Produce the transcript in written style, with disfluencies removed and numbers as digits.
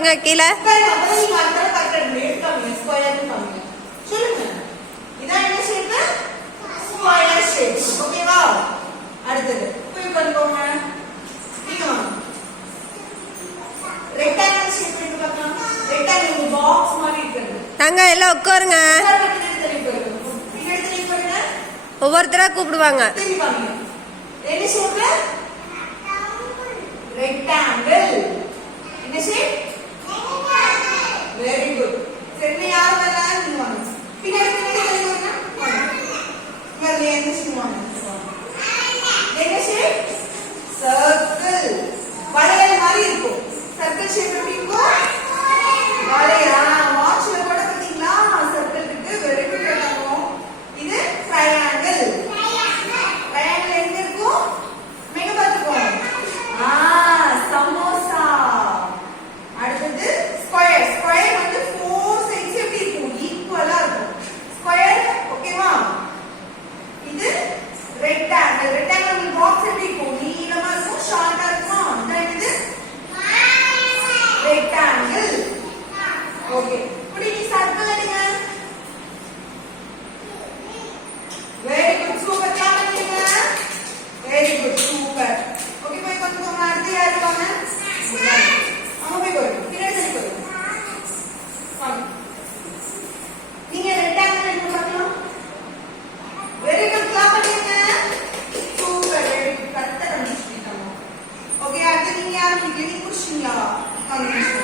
உட்காருங்க கீழே. தங்க எல்லாம் உட்காருங்க. ஒவ்வொருத்தரா கூப்பிடுவாங்க. rectangle என்ன shape very good சரி யார் வரலாம் நீங்க பின்னாடி பின்னாடி வரணும் இங்க என்ன செய்வாங்க என்ன shape circle வளையல் மாதிரி இருக்கும் circle shape எப்படி இருக்கும் வளையா வாட்ச்ல கூட பாத்தீங்களா circle இருக்கு very good இருக்கும் இது triangle triangle எங்க இருக்கும் மேல பாத்துக்கோங்க சமோசா அடுத்து ஸ்கொயர் ஸ்கொயர் வந்து 4 சைட்ஸ் எப்படி இருக்கும் ஈக்குவலா இருக்கும் ஸ்கொயர் ஓகேவா இது ரெக்டாங்கிள் ரெக்டாங்கிள் பாக்ஸ் எப்படி இருக்கும் நீளமா இருக்கும் ஷார்ட்டா இருக்கும் அதான் இது ரெக்டாங்கிள் ஓகே இப்படி நீ சர்க்கிள் அடிங்க வெரி குட் சூப்பர் கிளாப் பண்ணுங்க வெரி குட் சூப்பர் ஓகே போய் கொஞ்சம் அடுத்து யாரு வாங்க அவங்க போய் போய் பின்னாடி போய் வாங்க நீங்க ரெக்டாங்கிள் என்ன பார்க்கலாம் வெரி குட் கிளாப் பண்ணுங்க சூப்பர் வெரி குட் கரெக்ட்டா பண்ணிட்டீங்க ஓகே அடுத்து நீங்க யாரு நீங்க புடிச்சீங்களா வாங்க